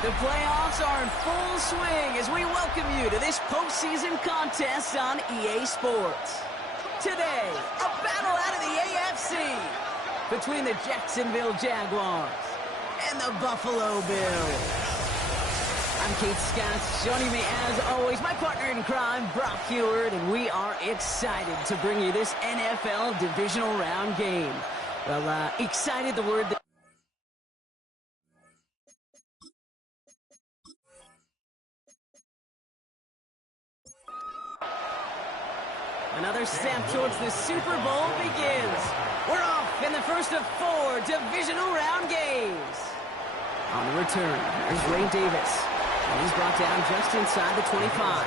The playoffs are in full swing as we welcome you to this postseason contest on EA Sports. Today, a battle out of the AFC between the Jacksonville Jaguars and the Buffalo Bills. I'm Kate Scott, joining me as always, my partner in crime, Brock Heward, and we are excited to bring you this NFL divisional round game. Well, excited, the word that another step towards the Super Bowl begins. We're off in the first of 4 divisional round games. On the return, there's Ray Davis. And he's brought down just inside the 25.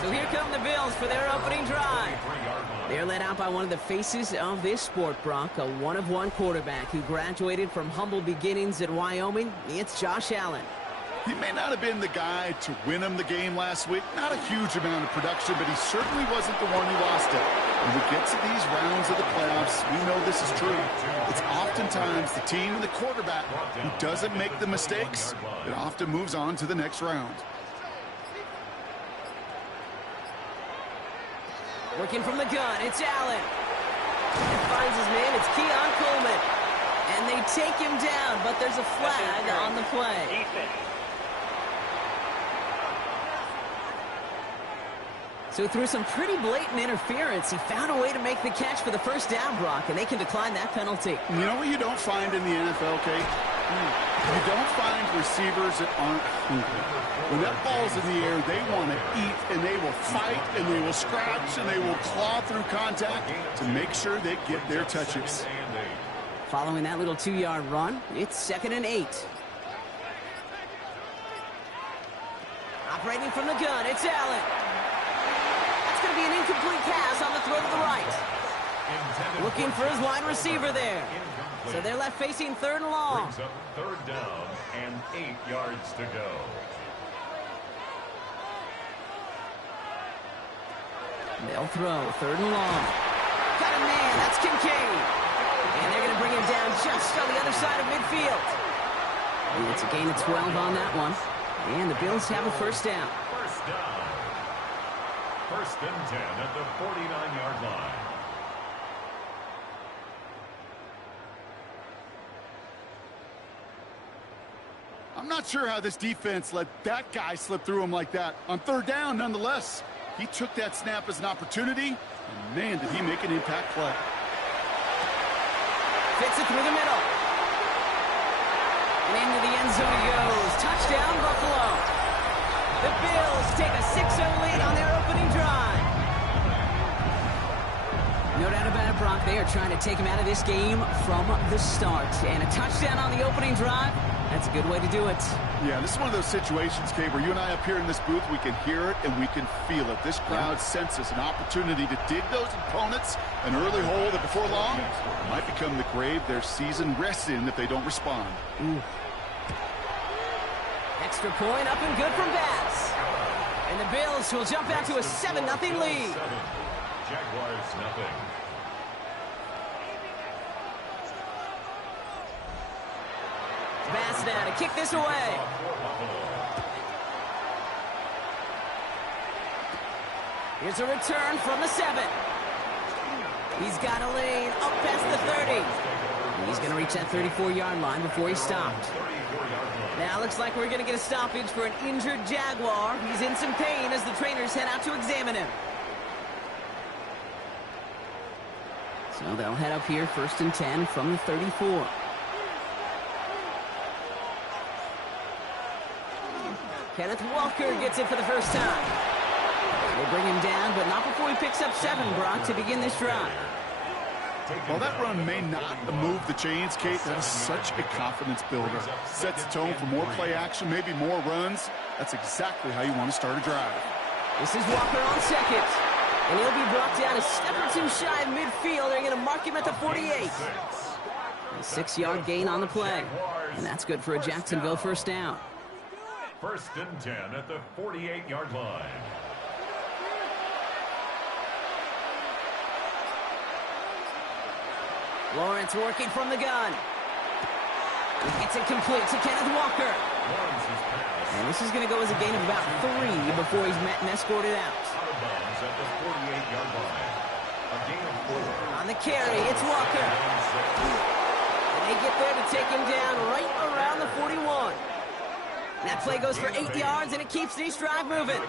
So here come the Bills for their opening drive. They're led out by one of the faces of this sport, Brock, a one-of-one quarterback who graduated from humble beginnings at Wyoming. It's Josh Allen. He may not have been the guy to win him the game last week. Not a huge amount of production, but he certainly wasn't the one who lost it. When we get to these rounds of the playoffs, we know this is true. It's oftentimes the team and the quarterback who doesn't make the mistakes that often moves on to the next round. Working from the gun, it's Allen. He finds his man, it's Keon Coleman. And they take him down, but there's a flag on the play. So through some pretty blatant interference, he found a way to make the catch for the first down, Brock, and they can decline that penalty. You know what you don't find in the NFL, Kate? You don't find receivers that aren't hungry. When that ball's in the air, they want to eat, and they will fight, and they will scratch, and they will claw through contact to make sure they get their touches. Following that little 2-yard run, it's 2nd and 8. Operating from the gun, it's Allen. Going to be an incomplete pass on the throw to the right. Looking for his wide receiver there. So they're left facing 3rd and long. Brings up 3rd down and 8 yards to go. They'll throw 3rd and long. Got a man, that's Kincaid. And they're going to bring him down just on the other side of midfield. And it's a gain of 12 on that one. And the Bills have a first down. First down. 1st and 10 at the 49-yard line. I'm not sure how this defense let that guy slip through him like that. On 3rd down, nonetheless, he took that snap as an opportunity, and man, did he make an impact play. Fits it through the middle. And into the end zone he goes. Touchdown, Buffalo. The Bills take a 6-0 lead on their opening drive. No doubt about it, Brock. They are trying to take him out of this game from the start. And a touchdown on the opening drive, that's a good way to do it. Yeah, this is one of those situations, Kate, where you and I up here in this booth, we can hear it and we can feel it. This crowd senses an opportunity to dig those opponents an early hole that before long might become the grave their season rests in if they don't respond. Ooh. Extra point up and good from Bass. And the Bills will jump out to a 7-0 lead. Jaguars nothing. Bass now to kick this away. Here's a return from the 7. He's got a lane up past the 30. He's going to reach that 34-yard line before he stopped. Now looks like we're going to get a stoppage for an injured Jaguar. He's in some pain as the trainers head out to examine him. So they'll head up here, 1st and 10 from the 34. Kenneth Walker gets it for the first time. They bring him down, but not before he picks up 7, Brock, to begin this drive. While that run may not move the chains, Kate, that is such a confidence builder. Sets the tone for more play action, maybe more runs. That's exactly how you want to start a drive. This is Walker on 2nd. And he'll be brought down a step or 2 shy of midfield. They're going to mark him at the 48. A 6-yard gain on the play. And that's good for a Jacksonville first down. 1st and 10 at the 48-yard line. Lawrence working from the gun. He gets it complete to Kenneth Walker. And this is going to go as a gain of about 3 before he's met and escorted out. Out of bounds at the 48-yard line. A gain of 4. On the carry, it's Walker. And they get there to take him down right around the 41. That play goes for 8 yards, and it keeps this drive moving.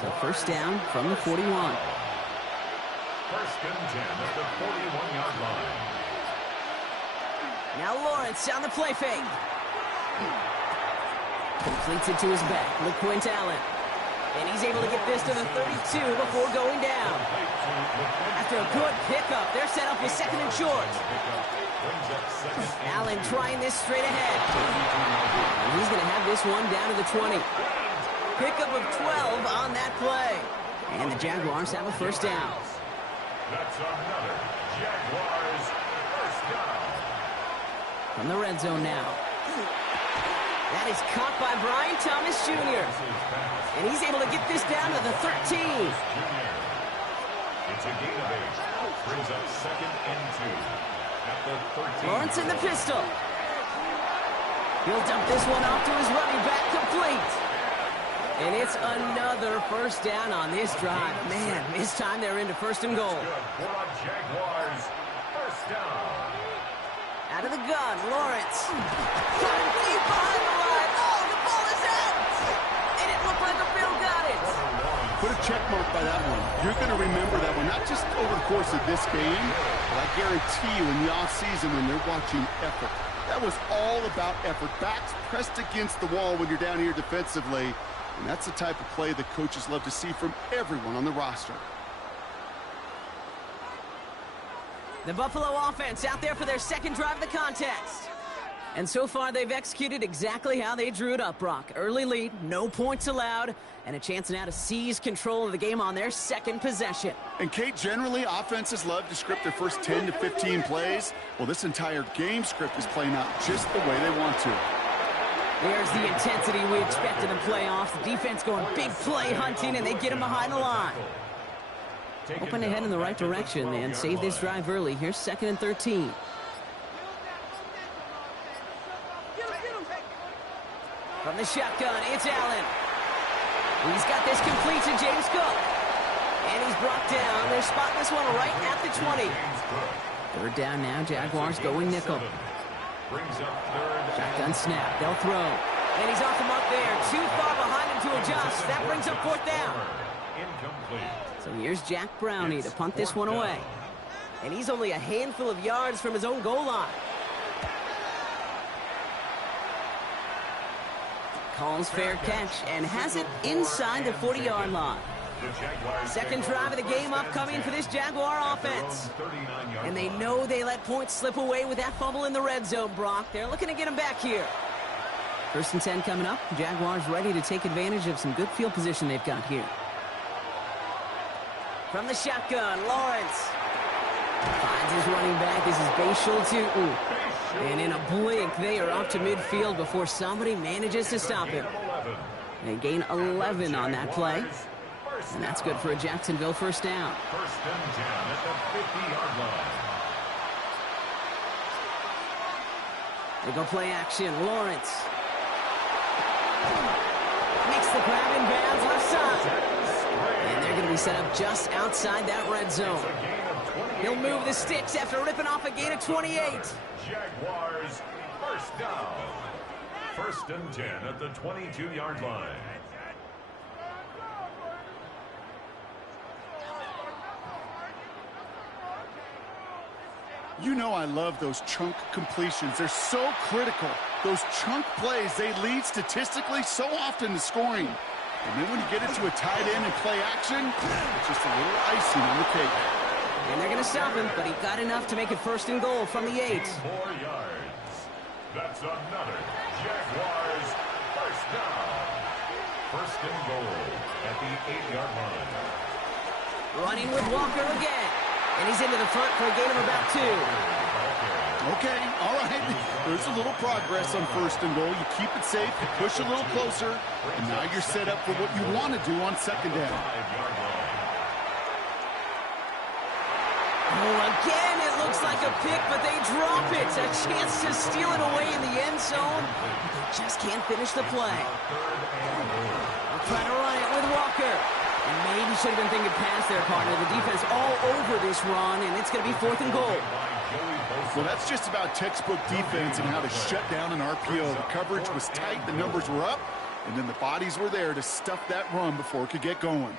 So first down from the 41. First and 10 at the 41-yard line. Now Lawrence on the play fake. Completes it to his back, LeQuint Allen. And he's able to get this to the 32 before going down. After a good pickup, they're set up with second and short. Allen trying this straight ahead. And he's going to have this one down to the 20. Pickup of 12 on that play. And the Jaguars have a first down. That's another Jaguars first down. From the red zone now. That is caught by Brian Thomas Jr. And he's able to get this down to the 13. It's a gain of 8. Brings up second and 2 at the 13. Lawrence in the pistol. He'll dump this one off to his running back, complete. And it's another first down on this drive. Man, this time they're into first and goal. For a Jaguars first down. Out of the gun, Lawrence. Coming deep behind the line. Oh, the ball is out. And it looked like a Bill got it. Put a check mark by that one. You're going to remember that one, not just over the course of this game, but I guarantee you in the offseason when they're watching effort. That was all about effort. Backs pressed against the wall when you're down here defensively. And that's the type of play that coaches love to see from everyone on the roster. The Buffalo offense out there for their second drive of the contest. And so far, they've executed exactly how they drew it up, Brock. Early lead, no points allowed, and a chance now to seize control of the game on their second possession. And, Kate, generally, offenses love to script their first 10 to 15 plays. Well, this entire game script is playing out just the way they want to. There's the intensity we expected in playoffs. The defense going big play hunting, and they get him behind the line. Hoping to head in the right direction and save this drive early. Here's second and 13. From the shotgun, it's Allen. He's got this complete to James Cook. And he's brought down. They're spotting this one right at the 20. Third down now, Jaguars going nickel. Shotgun snap, they'll throw. And he's off the mark there. Too far behind him to adjust. That brings up fourth down. So here's Jack Brownie to punt this one away. And he's only a handful of yards from his own goal line. Calls fair catch and has it inside the 40-yard line. Second drive of the game upcoming for this Jaguar offense. And they know they let points slip away with that fumble in the red zone, Brock. They're looking to get him back here. First and 10 coming up. Jaguars ready to take advantage of some good field position they've got here. From the shotgun, Lawrence finds his running back. This is Bashul Tutin. And in a blink, they are up to midfield before somebody manages to stop him. They gain 11 on that play. And that's good for a Jacksonville first down. First and 10 at the 50-yard line. They go play action. Lawrence makes the grab in bounds left side. And they're going to be set up just outside that red zone. He'll move the sticks after ripping off a gain of 28. Jaguars first down. First and 10 at the 22-yard line. You know I love those chunk completions. They're so critical. Those chunk plays, they lead statistically so often to scoring. And then when you get it to a tight end and play action, it's just a little icing on the cake. And they're going to stop him, but he got enough to make it first and goal from the 8. 4 yards. That's another Jaguars first down. First and goal at the 8-yard line. Running with Walker again. And he's into the front for a gain of about 2. Okay, all right. There's a little progress on first and goal. You keep it safe, you push a little closer, and now you're set up for what you want to do on second down. Oh, again, it looks like a pick, but they drop it. A chance to steal it away in the end zone. They just can't finish the play. They'll try to run it with Walker. And maybe should have been thinking past their partner. The defense all over this run, and it's going to be 4th and goal. Well, that's just about textbook defense and how to shut down an RPO. The coverage was tight, the numbers were up, and then the bodies were there to stuff that run before it could get going.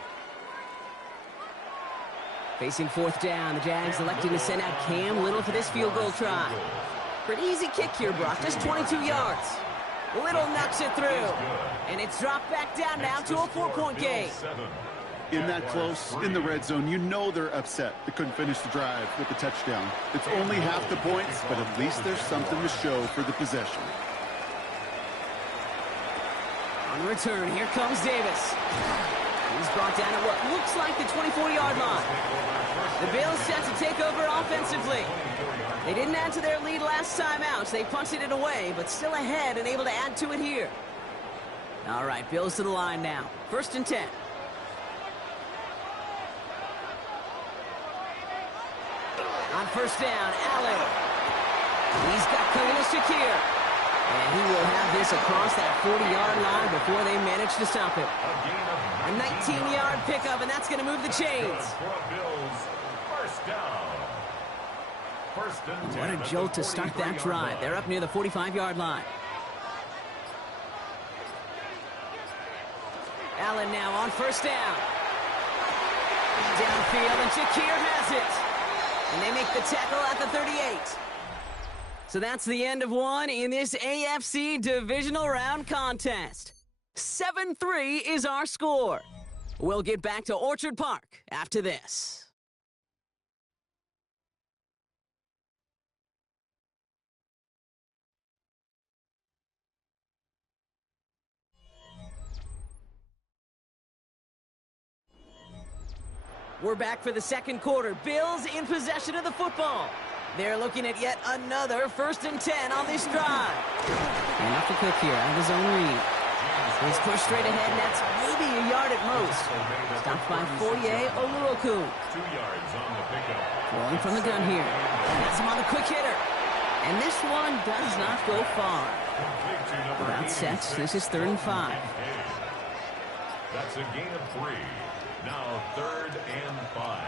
Facing 4th down, the Jags electing to send out Cam Little for this field goal try. Pretty easy kick here, Brock, just 22 yards. Little knocks it through, and it's dropped back down now to a 4-point game. In that close, in the red zone, you know they're upset they couldn't finish the drive with the touchdown. It's only half the points, but at least there's something to show for the possession. On the return, here comes Davis. He's brought down at what looks like the 24-yard line. The Bills set to take over offensively. They didn't add to their lead last time out. They punted it away, but still ahead and able to add to it here. All right, Bills to the line now. 1st and 10. On 1st down, Allen. He's got Khalil Shakir. And he will have this across that 40-yard line before they manage to stop it. A 19-yard pickup, and that's going to move the chains. What a jolt to start that drive. They're up near the 45-yard line. Allen now on 1st down. Downfield, and Shakir has it. And they make the tackle at the 38. So that's the end of one in this AFC divisional round contest. 7-3 is our score. We'll get back to Orchard Park after this. We're back for the second quarter. Bills in possession of the football. They're looking at yet another 1st and 10 on this drive. Enough to cook here out of his own read. He's pushed straight ahead, and that's maybe a yard at most. Stopped by Foye Oluokun. 2 yards on the pickup. Rolling from the gun here. That's him on the quick hitter. And this one does not go far. About set. This is 3rd and 5. That's a gain of 3. Now 3rd and 5.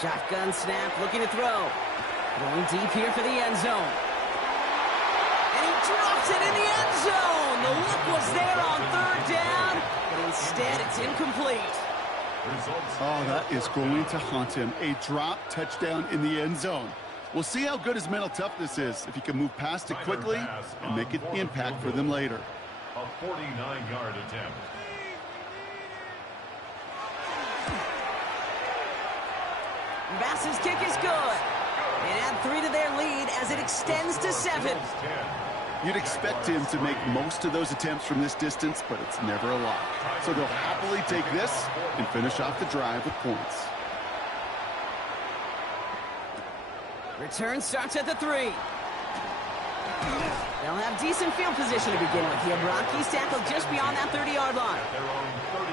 Shotgun snap, looking to throw. Going deep here for the end zone. And he drops it in the end zone. The look was there on 3rd down, but instead it's incomplete. Oh, that is going to haunt him. A drop touchdown in the end zone. We'll see how good his mental toughness is if he can move past it quickly and make an impact for them later. A 49-yard attempt. Bass's kick is good. And add 3 to their lead as it extends to 7. You'd expect him to make most of those attempts from this distance, but it's never a lot. So they'll happily take this and finish off the drive with points. Return starts at the 3. They'll have decent field position to begin with here, Brock. He's tackled just beyond that 30-yard line.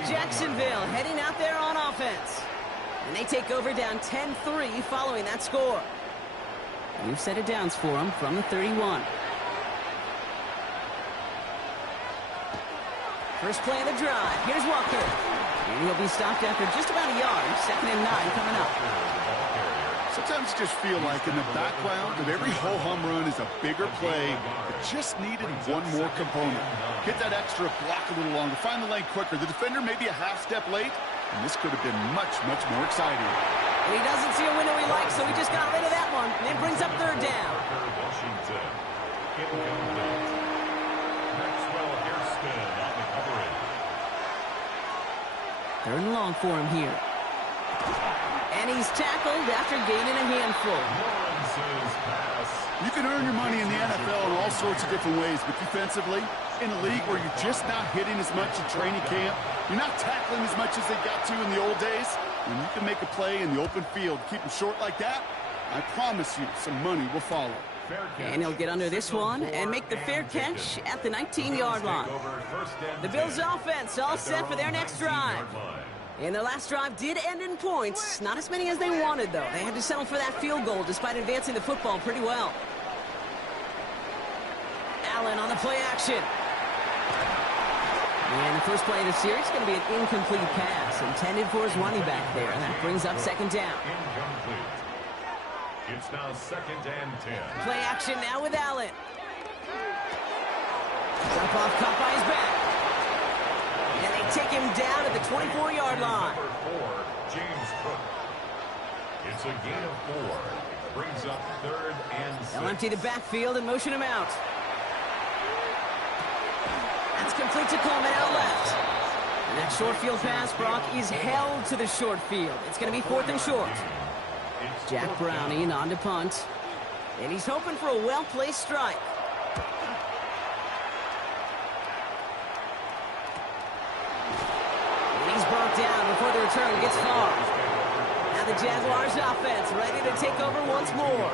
Jacksonville heading out there on offense. And they take over down 10-3 following that score. New set of downs for them from the 31. First play of the drive. Here's Walker. And he'll be stopped after just about a yard. 2nd and 9 coming up. Sometimes you just feel like in the background of every ho-hum run is a bigger play that just needed one more component. Hit that extra block a little longer. Find the lane quicker. The defender may be a half step late, and this could have been much, much more exciting. And he doesn't see a window he likes, so he just got rid of that one. And it brings up 3rd down. Washington. Incomplete. Maxwell Hairston on the coverage. 3rd and long for him here. And he's tackled after gaining a handful. Lawrence's pass. You can earn your money in the NFL in all sorts of different ways, but defensively, in a league where you're just not hitting as much in training camp, you're not tackling as much as they got to in the old days, when you can make a play in the open field, keep them short like that, I promise you some money will follow. And he'll get under this one and make the fair catch at the 19-yard line. The Bills' offense all set for their next drive. And their last drive did end in points. Not as many as they wanted, though. They had to settle for that field goal despite advancing the football pretty well. Allen on the play action. And the first play of the series is going to be an incomplete pass intended for his running back there. And that brings up second down. Incomplete. It's now 2nd and 10. Play action now with Allen. Jump off caught by his back. And they take him down at the 24-yard line. Number 4, James Cook. It's a gain of 4. Brings up 3rd and 6. They'll empty the backfield and motion him out. That's complete to Coleman out left. And that short field pass, Brock, is held to the short field. It's going to be 4th and short. Jack Browning on to punt. And he's hoping for a well-placed strike. And he's brought down before the return gets far. Now the Jaguars offense ready to take over once more.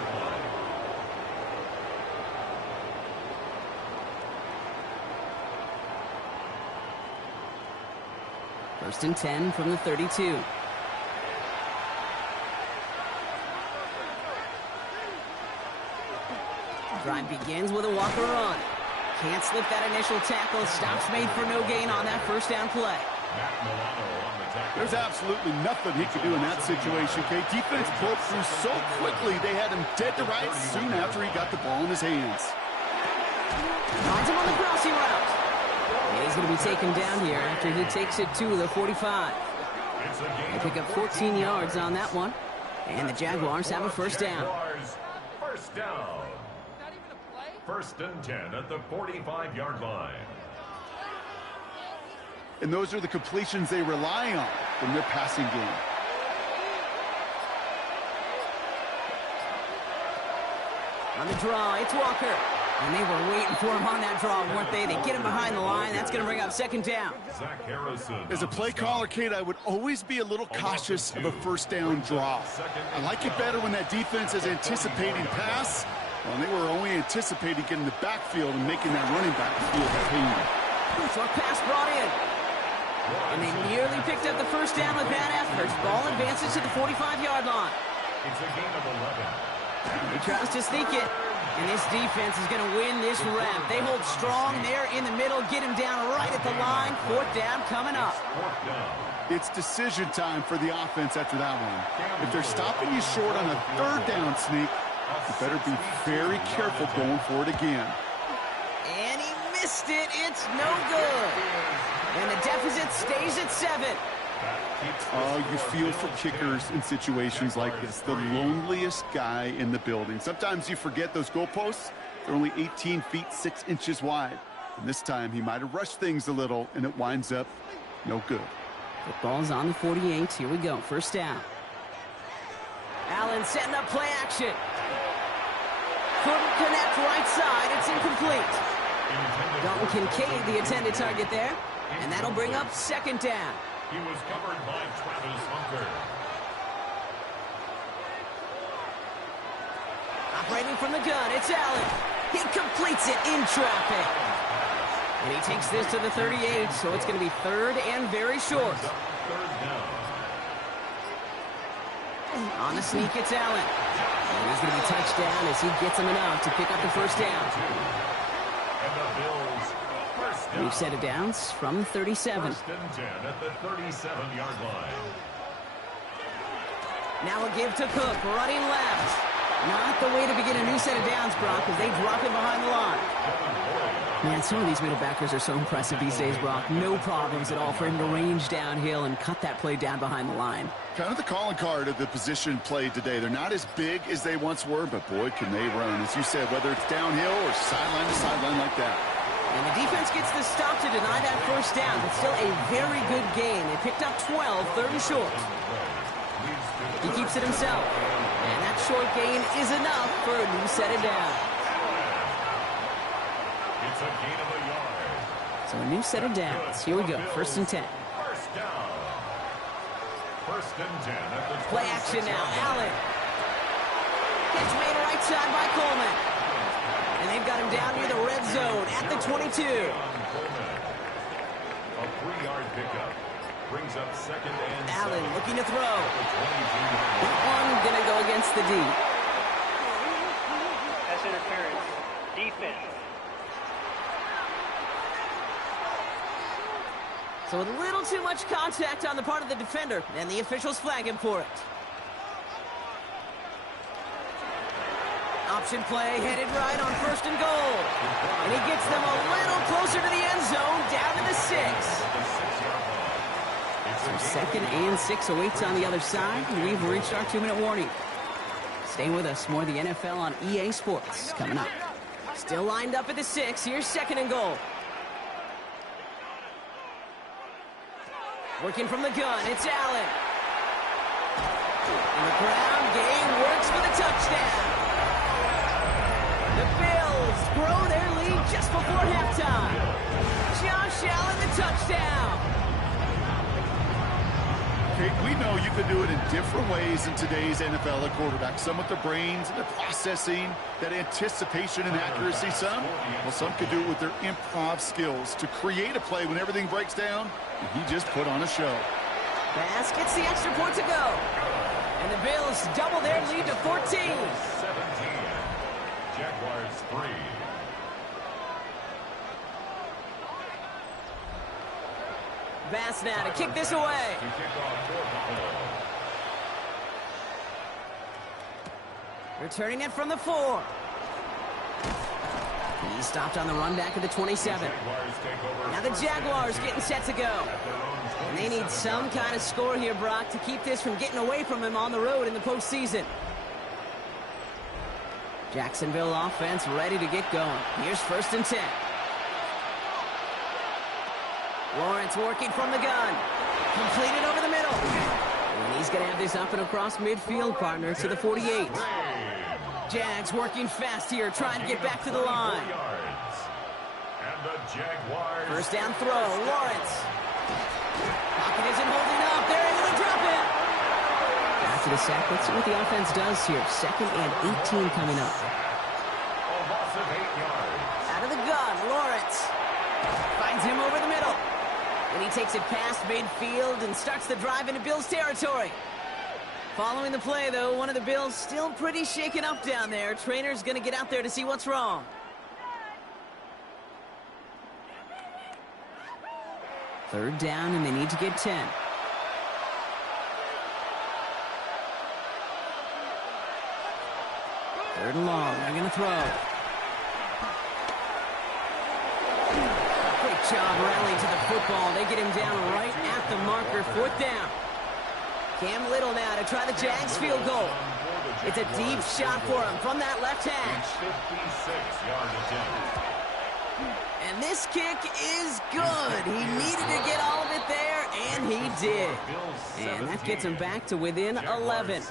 First and 10 from the 32. Drive begins with a walker run. Can't slip that initial tackle. Stops made for no gain on that first down play. There's absolutely nothing he could do in that situation, Kate. Defense broke through so quickly, they had him dead to rights soon after he got the ball in his hands. Finds him on the crossing route. And he's going to be taken down here after he takes it to the 45. They pick up 14 yards on that one. And the Jaguars have a first down. First down. First and 10 at the 45-yard line. And those are the completions they rely on from their passing game. On the draw, it's Walker. And they were waiting for him on that draw, weren't they? They get him behind the line. That's going to bring up second down. As a play caller, Kate, I would always be a little cautious of a first down draw. I like it better when that defense is anticipating pass. Well, they were only anticipating getting the backfield and making that running back feel pain. Short pass brought in. And they nearly picked up the first down with that effort. Ball advances to the 45-yard line. It's a gain of 11. He tries to sneak it. And this defense is going to win this rep. They hold strong there in the middle. Get him down right at the line. 4th down coming up. It's decision time for the offense after that one. If they're stopping you short on a 3rd down sneak, you better be very careful going for it again. And he missed it. It's no good. And the deficit stays at 7. Oh, you feel for kickers in situations like this. The loneliest guy in the building. Sometimes you forget those goalposts. They're only 18 feet 6 inches wide. And this time he might have rushed things a little, and it winds up no good. The ball's on the 48. Here we go. First down. Allen setting up play action. Couldn't connect right side. It's incomplete. Dalton Kincaid, the intended target there. And that'll bring up second down. He was covered by Travis Hunter. Operating from the gun, it's Allen. He completes it in traffic. And he takes this to the 38, so it's going to be 3rd and very short. On the sneak, it's Allen. And he's going to be touched down as he gets him enough to pick up the first down. And the Bills first down. We've set it down from 37. First and 10 at the 37-yard line. Now a give to Cook, running left. Not the way to begin a new set of downs, Brock, as they drop him behind the line. Man, some of these middle backers are so impressive these days, Brock. No problems at all for him to range downhill and cut that play down behind the line. Kind of the calling card of the position played today. They're not as big as they once were, but boy, can they run. As you said, whether it's downhill or sideline to sideline like that. And the defense gets the stop to deny that first down, but still a very good game. They picked up 12, 3rd and short. He keeps it himself. And that short gain is enough for a new set of downs. It's a gain of a yard. So a new set of downs. Here we go. 1st and 10. First down. First and 10 at the Play action now. Allen. Catch made right side by Coleman. And they've got him down near the red zone at the 22. A 3-yard pickup. Brings up second and Allen 7. looking to throw. That one going to go against the D. That's interference. Defense. So a little too much contact on the part of the defender, and the officials flag him for it. Option play headed right on 1st and goal. And he gets them a little closer to the end zone, down to the 6. So 2nd and 6 awaits on the other side, and we've reached our 2-minute warning. Stay with us, more of the NFL on EA Sports coming up. Still lined up at the 6, here's 2nd and goal. Working from the gun, it's Allen. And the ground game works for the touchdown. The Bills grow their lead just before halftime. Josh Allen, the touchdown. Okay, we know you can do it in different ways in today's NFL at quarterback. Some with their brains and their processing, that anticipation and accuracy. Some could do it with their improv skills to create a play when everything breaks down, and he just put on a show. Bass gets the extra point to go. And the Bills double their lead to 14. 17. Jaguars 3. Bass now to kick this away. Returning it from the 4. He stopped on the run back at the 27. Now the Jaguars getting set to go. And they need some kind of score here, Brock, to keep this from getting away from him on the road in the postseason. Jacksonville offense ready to get going. Here's 1st and 10. Lawrence working from the gun. Completed over the middle. And he's going to have this up and across midfield, partner, to the 48. Jags working fast here, trying to get back to the line. And the Jaguars. 1st down throw, Lawrence. Pocket isn't holding up. They're able to drop it. After the sack, let's see what the offense does here. 2nd and 18 coming up. A loss of 8 yards. Out of the gun, Lawrence. Finds him over the middle. And he takes it past midfield and starts the drive into Bills territory. Following the play, though, one of the Bills still pretty shaken up down there. Trainer's going to get out there to see what's wrong. Third down, and they need to get 10. Third and long. They're going to throw. Great job rallying to the football. They get him down right at the marker. 4th down. Cam Little now to try the Jags field goal. It's a deep shot for him from that left hash. 56-yard attempt. And this kick is good. He needed to get all of it there, and he did. And that gets him back to within 11.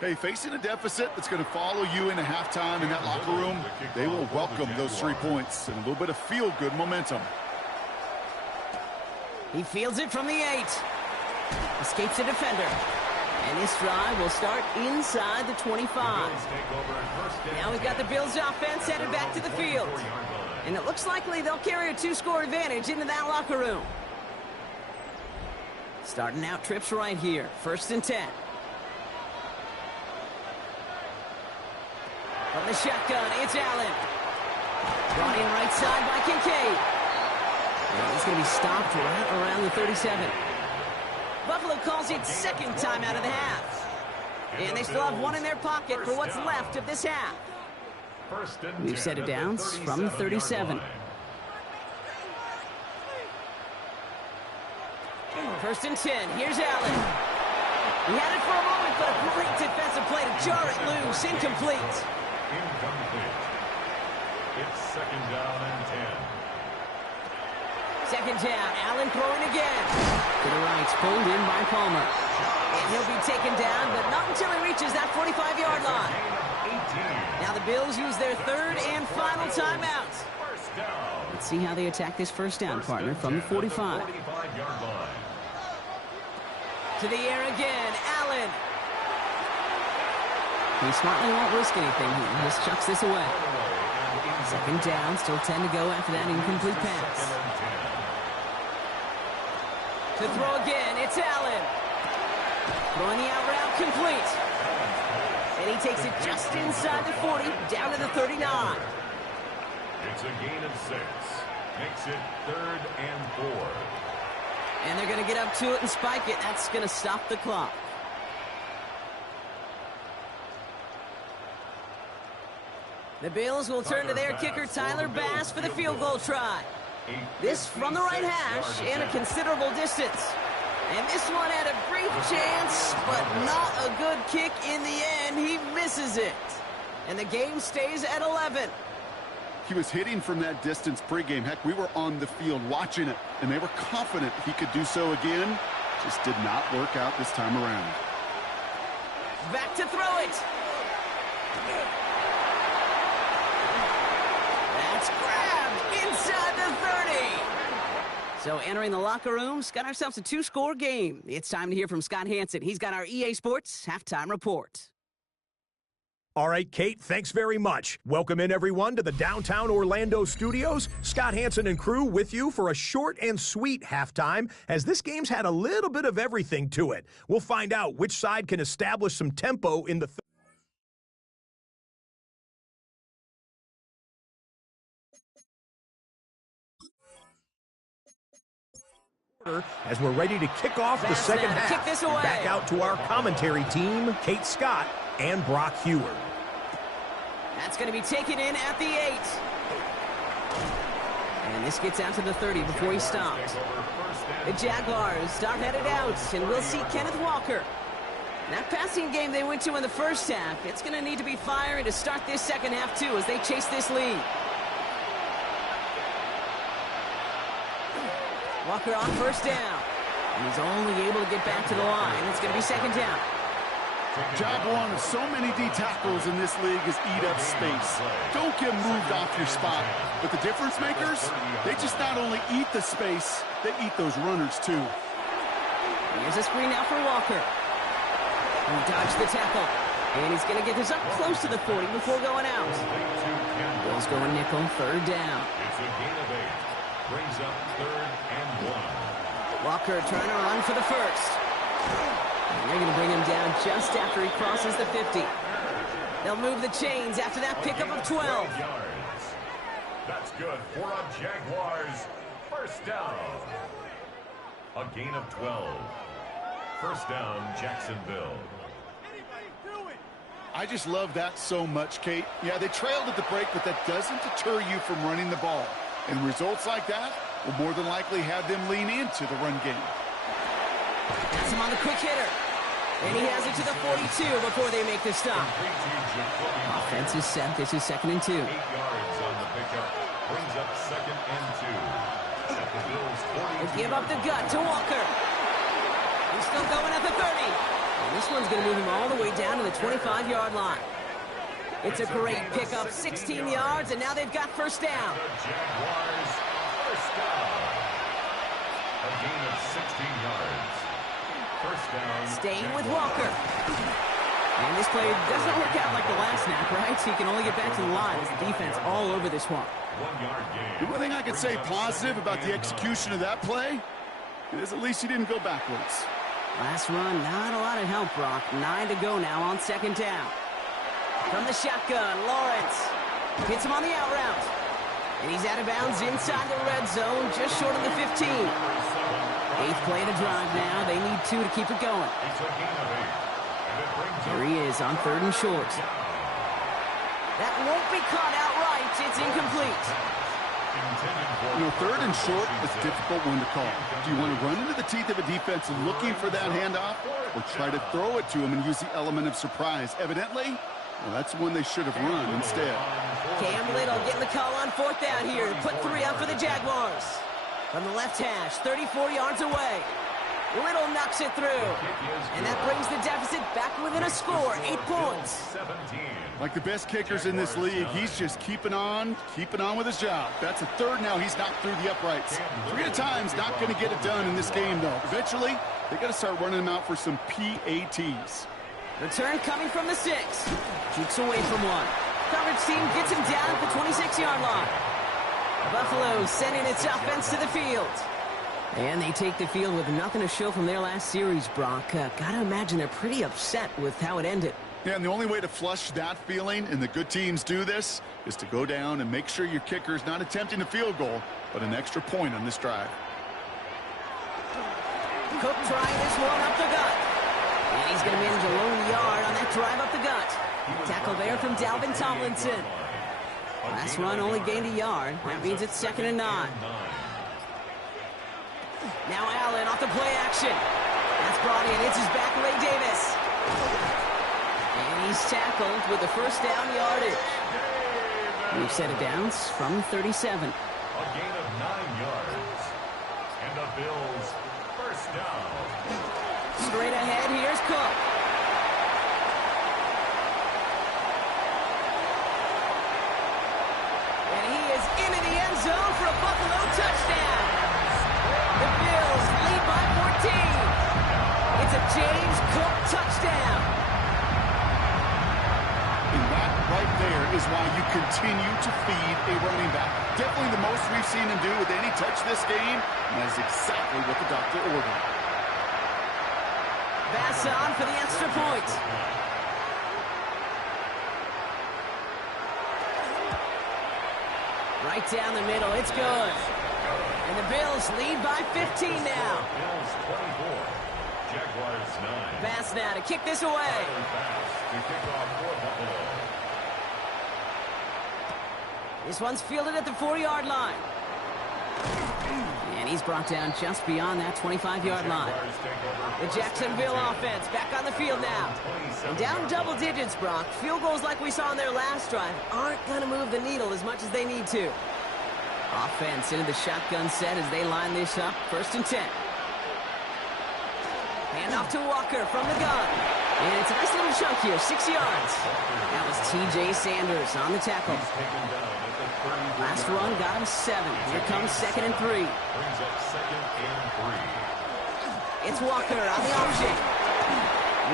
Hey, facing a deficit that's going to follow you into halftime in that locker room, they will welcome those 3 points and a little bit of feel-good momentum. He fields it from the 8. Escapes the defender. And this drive will start inside the 25. Now we've got the Bills offense headed back to the field. And it looks likely they'll carry a 2-score advantage into that locker room. Starting out trips right here. 1st and 10. From the shotgun, it's Allen. Brought in right side by Kincaid. And he's going to be stopped right around the 37. Buffalo calls it 2nd time out of the half. And they still have one in their pocket for what's left of this half. We've set it down from the 37. 1st and 10. Here's Allen. He had it for a moment, but a great defensive play to jar it loose. Incomplete. It's 2nd down and 10. 2nd down. Allen throwing again. To the right, pulled in by Palmer. And he'll be taken down, but not until he reaches that 45-yard line. Now the Bills use their 3rd and final timeout. Let's see how they attack this 1st down, partner, from the 45. To the air again, Allen. He smartly won't risk anything. He just chucks this away. 2nd down, still 10 to go after that incomplete pass. To throw again, it's Allen. Throwing the out route complete. And he takes it just inside the 40, down to the 39. It's a gain of 6. Makes it 3rd and 4. And they're going to get up to it and spike it. That's going to stop the clock. The Bills will turn to their kicker, Tyler Bass, for the field goal try. This from the right hash and a considerable distance. And this one had a brief chance, but not a good kick in the end. He misses it. And the game stays at 11. He was hitting from that distance pregame. Heck, we were on the field watching it, and they were confident he could do so again. Just did not work out this time around. Back to throw it. That's grabbed inside the 30. So entering the locker rooms, got ourselves a 2-score game. It's time to hear from Scott Hansen. He's got our EA Sports halftime report. All right, Kate, thanks very much. Welcome in, everyone, to the downtown Orlando studios. Scott Hansen and crew with you for a short and sweet halftime, as this game's had a little bit of everything to it. We'll find out which side can establish some tempo in the as we're ready to kick off the second half. Kick this away. Back out to our commentary team, Kate Scott and Brock Hewer. That's going to be taken in at the 8. And this gets out to the 30 before he stops. The Jaguars start headed out, and we'll see Kenneth Walker. That passing game they went to in the first half, it's going to need to be firing to start this second half, too, as they chase this lead. Walker on first down. And he's only able to get back to the line. It's going to be second down. Job one of so many D tackles in this league is eat up space. Don't get moved off your spot. But the difference makers, they just not only eat the space, they eat those runners too. Here's a screen now for Walker. He dodged the tackle. And he's going to get this up close to the 40 before going out. Bills going nickel, third down. It's a gain of 8. Brings up 3rd and 1. Walker trying to run for the first. And they're going to bring him down just after he crosses the 50. They'll move the chains after that pickup of 12. Yards. That's good for a Jaguars first down. A gain of 12. First down, Jacksonville. I just love that so much, Kate. Yeah, they trailed at the break, but that doesn't deter you from running the ball. And results like that will more than likely have them lean into the run game. That's him on the quick hitter. And he has it to the 42 before they make the stop. Offense is set. This is 2nd and 2. 8 yards on the pickup. Brings up 2nd and 2. At the Bills' 42. They give up the gut to Walker. He's still going at the 30. And this one's going to move him all the way down to the 25-yard line. It's a great pickup, 16 yards, and now they've got first down. The Jaguars first down. A gain of 16 yards. First down. Staying with Walker. And this play doesn't work out like the last snap, right? So he can only get back to the line as the defense all over this one. 1 yard gain. The one thing I could say positive about the execution of that play is at least he didn't go backwards. Last run, not a lot of help, Brock. 9 to go now on second down. From the shotgun, Lawrence hits him on the out route. And he's out of bounds inside the red zone, just short of the 15. 8th play of the drive now. They need 2 to keep it going. It's a gain of 8. And it brings Here he is on 3rd and short. That won't be caught outright. It's incomplete. You know, 3rd and short is a difficult one to call. Do you want to run into the teeth of a defense looking for that handoff, or try to throw it to him and use the element of surprise? Evidently, well, that's the one they should have run instead. Cam Little getting the call on 4th down here to put 3 up for the Jaguars. From the left hash, 34 yards away. Little knocks it through. And that brings the deficit back within a score, 8 points. Like the best kickers in this league, he's just keeping on with his job. That's a 3rd now. He's knocked through the uprights. 3 at a time's not going to get it done in this game, though. Eventually, they got to start running them out for some PATs. Return coming from the 6. Jukes away from one. Coverage team gets him down at the 26-yard line. Buffalo sending its offense to the field. And they take the field with nothing to show from their last series, Brock. Gotta imagine they're pretty upset with how it ended. Yeah, and the only way to flush that feeling, and the good teams do this, is to go down and make sure your kicker's not attempting a field goal, but an extra point on this drive. Cook trying this one up the gut. And he's going to manage a lone yard on that drive up the gut. Tackle there from Dalvin Tomlinson. Last run only gained a yard. That means it's 2nd and 9. Now Allen off the play action. That's brought in. It's his back, Ray Davis. And he's tackled with the first down yardage. We've set it down from 37. A gain of 9 yards. And the Bills first down. Straight ahead, here's Cook. And he is into the end zone for a Buffalo touchdown. The Bills lead by 14. It's a James Cook touchdown. And that right there is why you continue to feed a running back. Definitely the most we've seen him do with any touch this game, and that is exactly what the doctor ordered. Pass on for the extra point. Right down the middle, it's good. And the Bills lead by 15 now. Bills 24, Jaguars 9. Pass now to kick this away. Pass to kick off for Buffalo. This one's fielded at the 4-yard line. And he's brought down just beyond that 25-yard line. The Jacksonville offense back on the field now. And down double digits, Brock. Field goals like we saw in their last drive aren't going to move the needle as much as they need to. Offense into the shotgun set as they line this up. 1st and 10. Hand off to Walker from the gun. And it's a nice little chunk here, 6 yards. That was T.J. Sanders on the tackle. Last run got him 7. Here comes 2nd and 3. Brings up 2nd and 3. It's Walker on the option.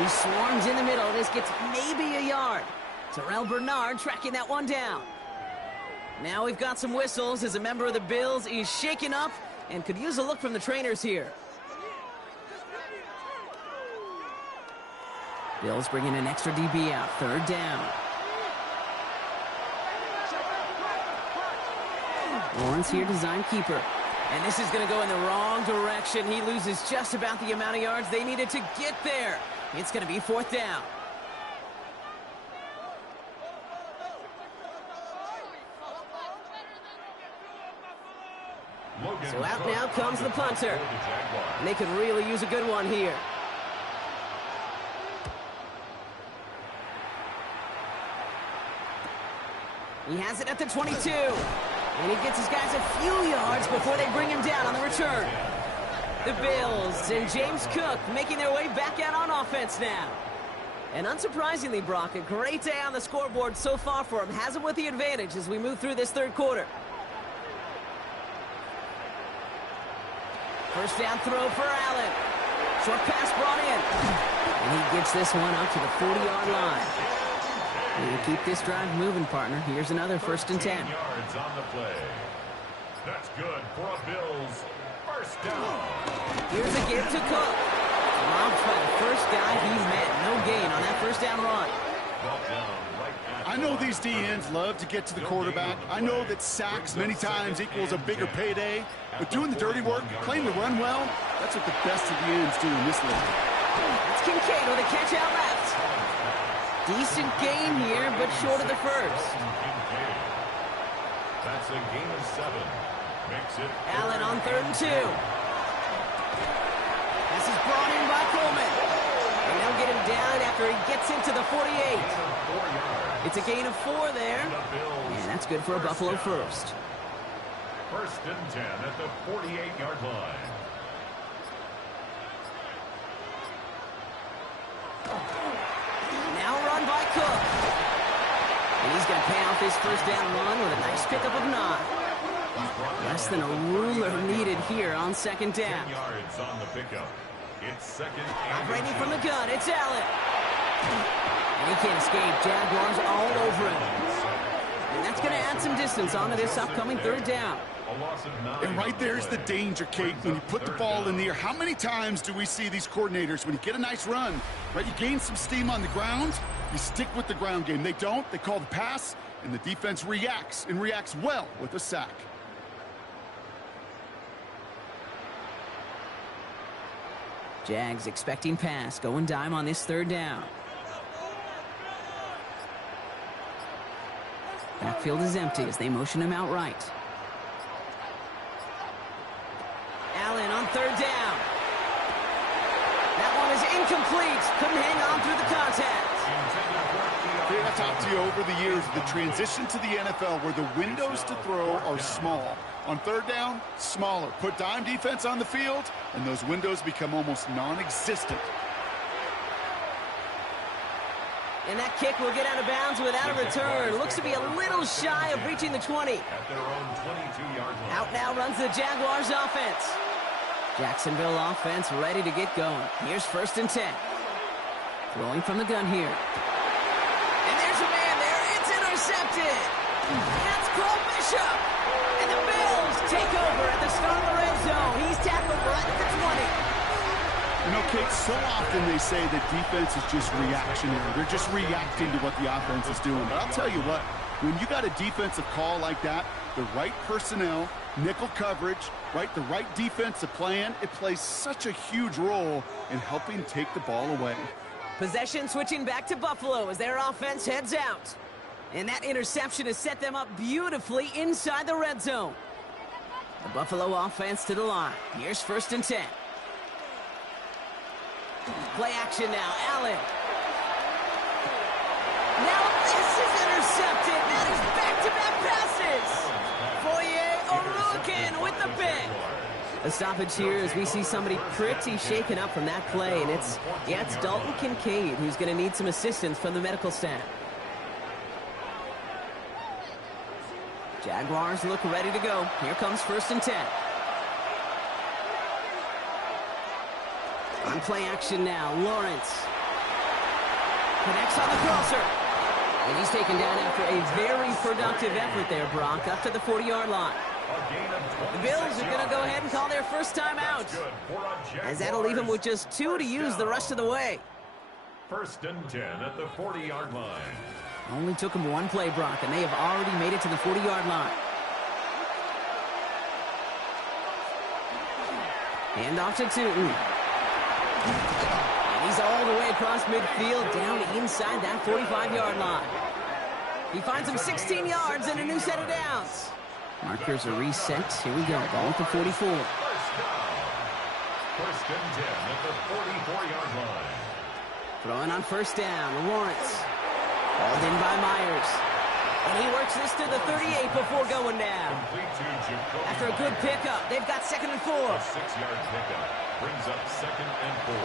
He swarms in the middle. This gets maybe a yard. Terrell Bernard tracking that one down. Now we've got some whistles as a member of the Bills is shaken up and could use a look from the trainers here. Bills bringing an extra DB out. 3rd down. Lawrence here, design keeper. And this is going to go in the wrong direction. He loses just about the amount of yards they needed to get there. It's going to be 4th down. So out now comes the punter. And they could really use a good one here. He has it at the 22. And he gets his guys a few yards before they bring him down on the return. The Bills and James Cook making their way back out on offense now. And unsurprisingly, Brock, a great day on the scoreboard so far for him. Has him with the advantage as we move through this 3rd quarter. First down throw for Allen. Short pass brought in. And he gets this one out to the 40-yard line. And keep this drive moving, partner. Here's another 1st and 10. Yards on the play. That's good for a Bills first down. Here's a give to Cook. Robbed by the first guy he met. No gain on that 1st down run. I know these DNs love to get to the quarterback. I know that sacks many times equals a bigger payday. But doing the dirty work, playing the run well, that's what the best of the ends do in this league. It's Kincaid with a catch out left. Decent gain here, but short of the 1st. That's a gain of 7. Makes it Allen on 3rd and 2. This is brought in by Coleman. And they'll get him down after he gets into the 48. It's a gain of 4 there. And that's good for a Buffalo first. 1st and 10 at the 48-yard line. Now run by Cook. And he's going to pay off his 1st down run with a nice pickup of 9. Less than a ruler needed here on 2nd down. 10 yards on the pickup. It's 2nd and Operating from the gun, it's Allen. And he can't escape. Jaguars all over him. And that's going to add some distance onto this upcoming third down. And right there's the danger, Kate, when you put the ball in the air. How many times do we see these coordinators, when you get a nice run, right, you gain some steam on the ground, you stick with the ground game. They don't. They call the pass, and the defense reacts, and reacts well with a sack. Jags expecting pass, going dime on this third down. Backfield is empty as they motion him out right. Allen on third down. That one is incomplete. Couldn't hang on through the contact. I've talked to you over the years, the transition to the NFL where the windows to throw are small. On third down, smaller. Put dime defense on the field, and those windows become almost non-existent. And that kick will get out of bounds without a return. Looks to be a little shy of reaching the 20. At their own 22-yard line. Out now runs the Jaguars offense. Jacksonville offense ready to get going. Here's 1st and 10. Throwing from the gun here. And there's a man there. It's intercepted. That's Cole Bishop. And the Bills take over at the start of the red zone. He's tackled right at the 20. You know, Kate, so often they say that defense is just reactionary. They're just reacting to what the offense is doing. But I'll tell you what, when you got a defensive call like that, the right personnel, nickel coverage, right, the right defensive plan, it plays such a huge role in helping take the ball away. Possession switching back to Buffalo as their offense heads out. And that interception has set them up beautifully inside the red zone. The Buffalo offense to the line. Here's 1st and 10. Play action now, Allen. Now this is intercepted. That is back-to-back passes. Foye Oluokun with the pick. A stoppage here as we see somebody pretty shaken up from that play, and it's Dalton Kincaid who's going to need some assistance from the medical staff. Jaguars look ready to go. Here comes 1st and 10. On play action now, Lawrence. Connects on the crosser. And he's taken down after a very productive effort there, Brock, up to the 40-yard line. The Bills are going to go ahead and call their first time out, as that'll leave them with just 2 to use the rest of the way. 1st and 10 at the 40-yard line. Only took them 1 play, Brock, and they have already made it to the 40-yard line. Hand off to Tootin. And he's all the way across midfield, down inside that 45-yard line. He finds him 16 yards and a new set of downs. Markers are reset. Here we go. Ball at the 44. 1st and 10 at the 44-yard line. Throwing on 1st down, Lawrence. Called in by Myers. And he works this to the 38 before going down. After a good pickup, they've got 2nd and 4. A 6-yard pickup brings up 2nd and 4.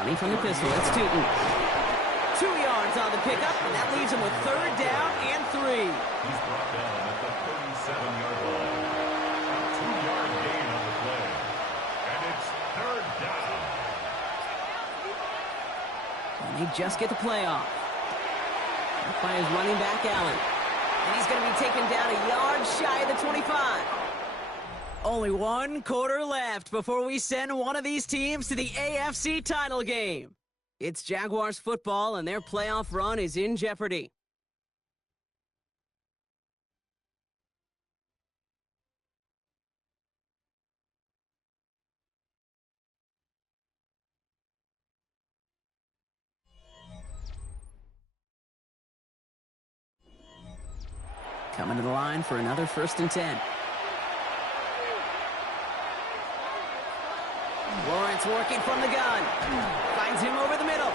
Running from the pistol, it's Tootin. 2 yards on the pickup, and that leaves him with 3rd down and 3. He's brought down at the 37-yard line. A 2-yard gain on the play. And it's 3rd down. And they just get the play off. By his running back, Allen. And he's going to be taken down a yard shy of the 25. Only 1 quarter left before we send one of these teams to the AFC title game. It's Jaguars football, and their playoff run is in jeopardy. Coming to the line for another 1st and 10. Lawrence working from the gun. Finds him over the middle.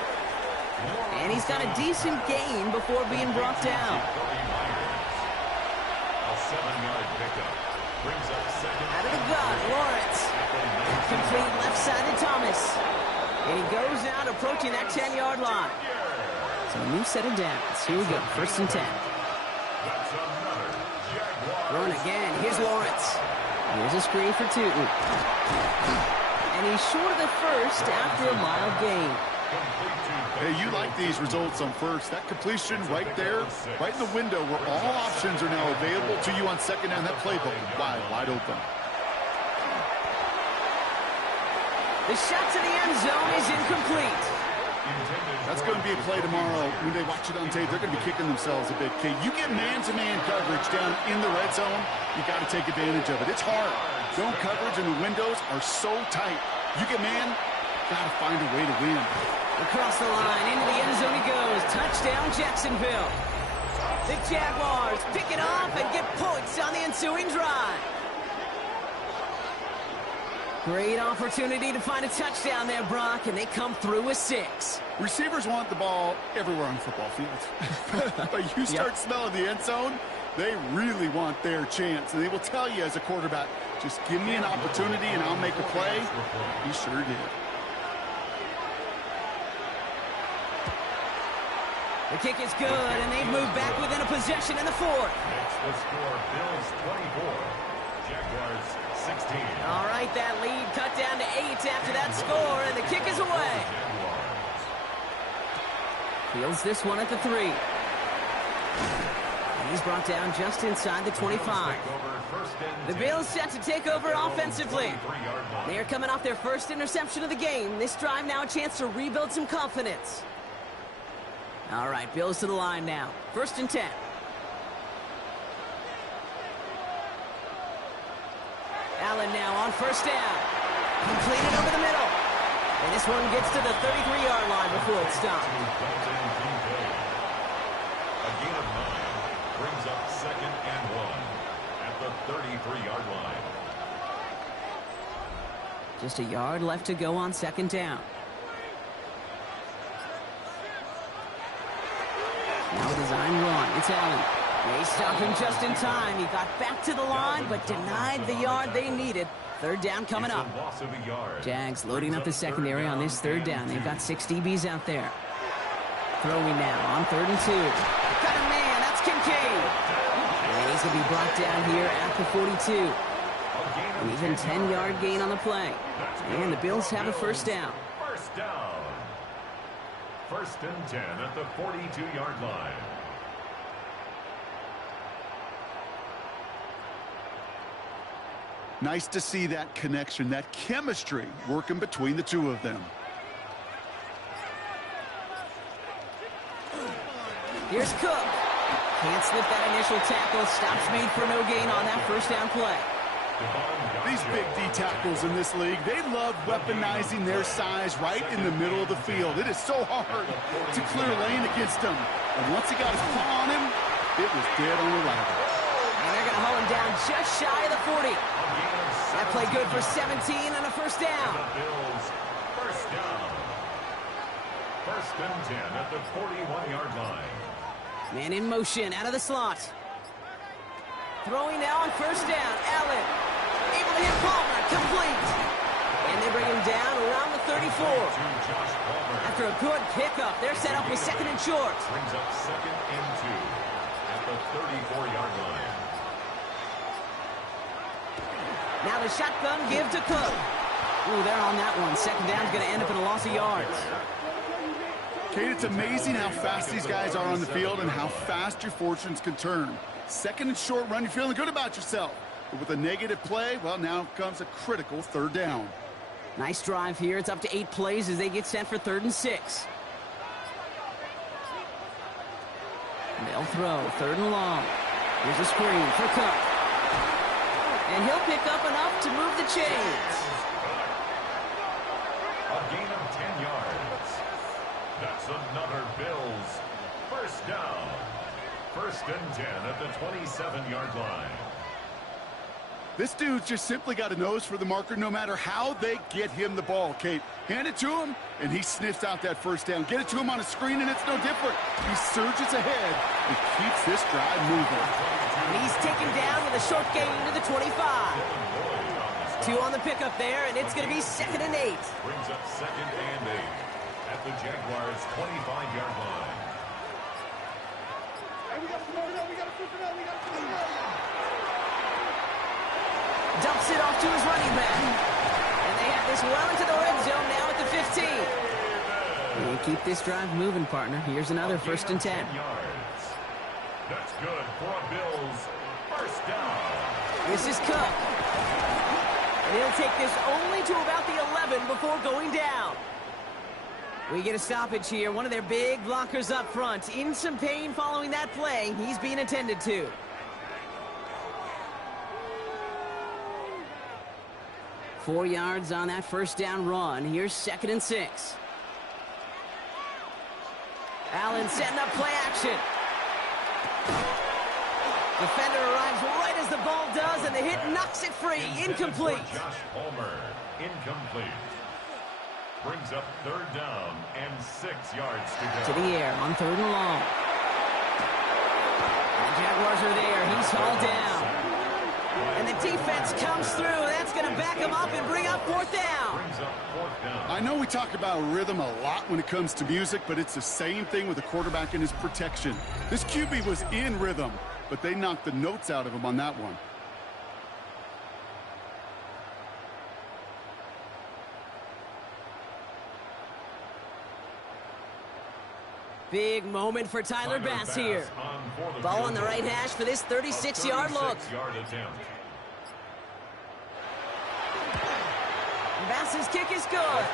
And he's got a decent gain before being brought down. A 7-yard pickup brings up 2nd. Out of the gun, Lawrence. Complete left-sided Thomas. And he goes out approaching that 10-yard line. So a new set of downs. Here we go, 1st and 10. Throwing again. Here's Lawrence. Here's a screen for Tootin. And he's short of the 1st after a mild gain. Hey, you like these results on first. That completion right there, right in the window where all options are now available to you on second down. That playbook wide open. The shot to the end zone is incomplete. That's going to be a play tomorrow. When they watch it on tape, they're going to be kicking themselves a bit. Okay, you get man-to-man coverage down in the red zone, you got to take advantage of it. It's hard. Zone coverage and the windows are so tight. You get man, got to find a way to win. Across the line, into the end zone he goes. Touchdown, Jacksonville. The Jaguars pick it off and get points on the ensuing drive. Great opportunity to find a touchdown there, Brock, and they come through with 6. Receivers want the ball everywhere on the football field. But you start smelling the end zone, they really want their chance. And they will tell you as a quarterback, just give me an opportunity and I'll make a play. He sure did. The kick is good, and they've moved back within a possession in the 4th. Makes the score Bills 24, Jaguars 16. All right, that lead cut down to 8 after that score, and the kick is away. Fields this one at the 3. And he's brought down just inside the 25. The Bills set to take over offensively. They are coming off their first interception of the game. This drive now a chance to rebuild some confidence. All right, Bills to the line now. 1st and 10. Allen now on 1st down. Completed over the middle. And this one gets to the 33-yard line before it's stopped. A gain of 9 brings up 2nd and 1 at the 33-yard line. Just a yard left to go on 2nd down. Now a design run. It's Allen. They stop him just in time. He got back to the line, but denied the yard they needed. 3rd down coming up. Jags loading up the secondary on this 3rd down. They've got 6 DBs out there. Throwing now on 3rd and 2. Got a man. That's Kincaid. And he's going to be brought down here at the 42. An even 10-yard gain on the play. And the Bills have a 1st down. 1st down. 1st and 10 at the 42-yard line. Nice to see that connection, that chemistry working between the two of them. Here's Cook. Can't slip that initial tackle. Stops made for no gain on that 1st down play. These big D tackles in this league, they love weaponizing their size right in the middle of the field. It is so hard to clear lane against him. And once he got his paw on him, it was dead on arrival. And they're going to haul him down just shy of the 40. That play good for 17 and a 1st down. Bills 1st down. 1st and 10 at the 41-yard line. Man in motion out of the slot. Throwing now on 1st down. Allen able to hit Palmer. Complete. And they bring him down around the 34. After a good pickup, they're set up with 2nd and short. Brings up 2nd and 2 at the 34-yard line. Now the shotgun give to Cook. Ooh, they're on that one. 2nd down's going to end up in a loss of yards. Kate, it's amazing how fast these guys are on the field and how fast your fortunes can turn. 2nd and short run, you're feeling good about yourself. But with a negative play, well, now comes a critical 3rd down. Nice drive here. It's up to 8 plays as they get set for 3rd and 6. They'll throw 3rd and long. Here's a screen for Cook. And he'll pick up enough to move the chains. A gain of 10 yards. That's another Bills 1st down. 1st and 10 at the 27-yard line. This dude's just simply got a nose for the marker no matter how they get him the ball, Kate. Hand it to him, and he sniffs out that 1st down. Get it to him on a screen, and it's no different. He surges ahead and keeps this drive moving. And he's taken down with a short gain to the 25. 2 on the pickup there, and it's going to be 2nd and 8. Brings up 2nd and 8 at the Jaguars' 25-yard line. Dumps it off to his running back. And they have this well into the red zone now at the 15. And keep this drive moving, partner. Here's another 1st and 10. Yards. That's good for a Bills first down. This is Cook. And he'll take this only to about the 11 before going down. We get a stoppage here. One of their big blockers up front. In some pain following that play. He's being attended to. Four yards on that 1st down run. Here's 2nd and 6. Allen setting up play action. Defender arrives right as the ball does, and the hit knocks it free. Incomplete. Josh Palmer. Incomplete. Brings up 3rd down and 6 yards to go. To the air on 3rd and long. And the Jaguars are there. He's hauled down. And the defense comes through. That's going to back him up and bring up 4th down. Brings up 4th down. I know we talk about rhythm a lot when it comes to music, but it's the same thing with the quarterback and his protection. This QB was in rhythm, but they knocked the notes out of him on that one. Big moment for Tyler Bass here. Ball on the right hash for this 36-yard look. Bass's kick is good.